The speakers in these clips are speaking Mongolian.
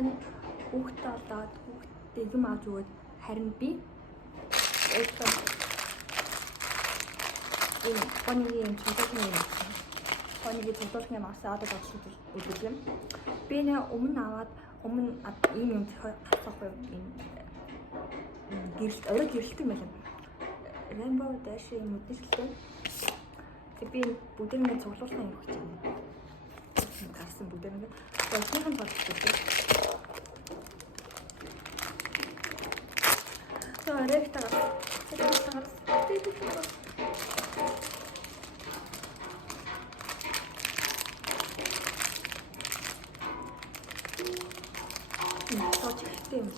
тань хүүхдээ олоод хүүхдээ юм авч өгөөд харин би өөртөө энэ гонигийн цуглуулгын юм авсан. Гонигийн цуглуулгын юм авсан одоо бодлоо үзүүлэм. Би нэ өмнө ийм юм хасахгүй юм. Гэрэлт орой гэрэлтэг мэл юм. Rainbow Dash юм үдшилтэй. Тэг би бүдэрнээ цуглуулсан юм гэж байна. Гарсан бүдэрнээ. Өөрийнхөө бодлоо. Ректагаас юм.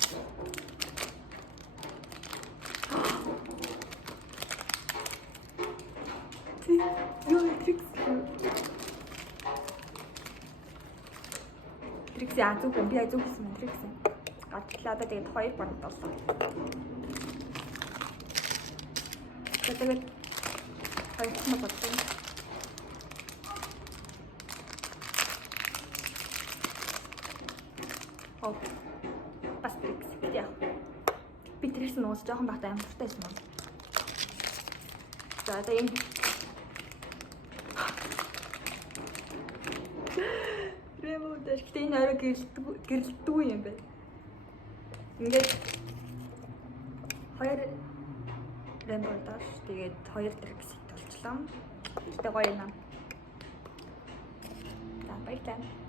Трикс яадаг юм би яадаг гэсэн юм трикс. Гадлаа одоо тэгээд 2 банд болсон. Тэгээд хайрцсан бодлоо. Оо. Бас трикс. Яа. Би трикс нуус жоохон багтаа амар туртай байсан юм. За одоо юм Гэхдээ энэ орой гэрэлтгүй юм байна. Ингээд 2 Rainbow Dash тэгээд 2 трикс болчихлоо. Тэгтээ гоё юм. За баярлалаа.